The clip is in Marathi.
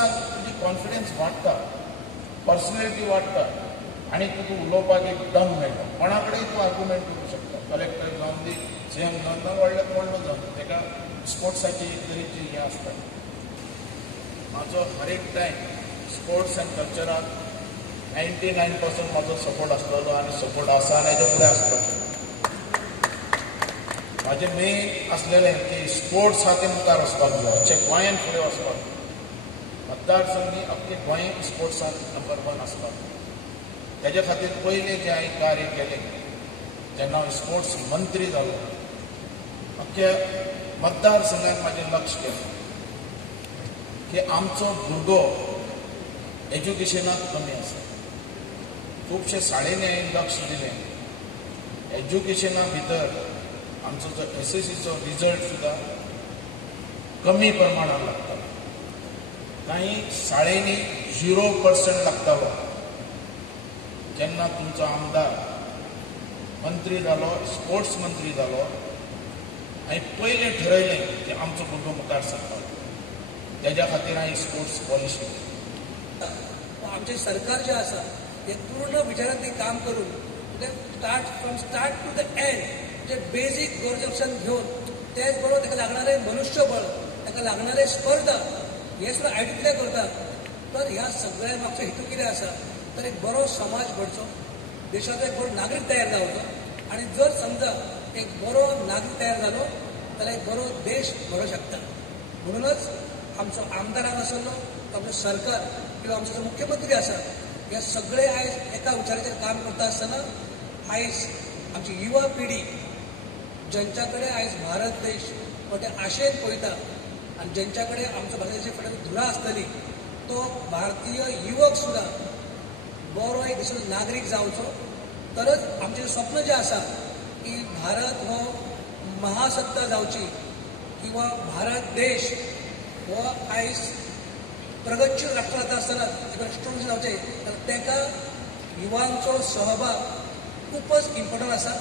दिसान तुजी कॉन्फिडन्स वाडटा, पर्सनॅलिटी वाडटा आनी तुका उलोवपाक एक दम मेळटा. कोणा कडेन तूं आर्ग्युमेंट करूंक शकता. कलेक्टर जावन दी, सीएम जावन ना, व्हडल्यात व्हडलो जावन ताका स्पोर्ट्साची एक तरेची हें आसता. म्हाजो हर एक टायम स्पोर्ट्स एंड कल्चराक 99% म्हाजो सपोर्ट आसलेलो आनी सपोर्ट आसा आनी हेजे फुडें आसतलो. म्हाजें मेन आसलेलें की स्पोर्ट्स हा ते मुखार वचपाक जाय, अख्ख्या गोंयान फुडें वचपाक. मतदारसंघी अख्खे गोंय स्पोर्ट्सान नंबर 1 आसपाक. तेजे खातीर पयलें जें हांवें कार्य केलें जेन्ना हांव स्पोर्ट्स मंत्री जालो, अख्ख्या मतदारसंघान म्हाजें लक्ष केलें की आमचो भुरगो एज्युकेशनाक कमी आसा. खुबशे शाळेंनी हांवें लक्ष दिलें. एज्युकेशना भितर आमचो जो SSCचो रिजल्ट सुद्दां कमी प्रमाणात लागता. काही शाळेंनी 0% लागतालो. जेन्ना तुमचो आमदार मंत्री जालो, स्पोर्ट्स मंत्री जालो, हांवें पयलें ठरयलें की आमचो भुरगो मुखार सरपाक. तेज्या खातीर हांवें स्पोर्ट्स पॉलिसी. आमचें सरकार जें आसा तें पूर्ण विचारांत काम करून from start to the end जे बेसीक गरजेपसून घेवन तेच बरोबर ताका लागणारें मनुष्यबळ, ताका लागणारे स्पर्धा हे सुद्दां आयडेंटिफाय करता. तर ह्या सगळ्या मागचो हेतू कितें आसा तर एक बरो समाज घडचो, देशाचो एक बरो नागरीक तयार जावचो. आनी जर समजा एक बरो नागरीक तयार जालो जाल्यार एक बरो देश घडोवंक शकता. म्हणूनच आमचो आमदारान आसलो, आमचो सरकार किंवा आमचो जो मुख्यमंत्री आसा, हे सगळे आयज एका विचाराचेर काम करता आसतना आयज आमची युवा पिढी ज्यांच्या कडेन आयज भारत देश मोठ्या आशेन पळयता आनी ज्यांच्या कडेन आमचो भारताची फुडें धुरा आसतली, तो भारतीय युवक सुद्दां बरो एक देशाचो नागरीक जावचो. तरच आमचें स्वप्न जें आसा की भारत हो महासत्ता जावची किंवा भारत देश हो आयज प्रगतशील राष्ट्र जाता आसतना जावचें, तर ताका युवांचो सहभाग खूपच इम्पॉर्टंट आसा.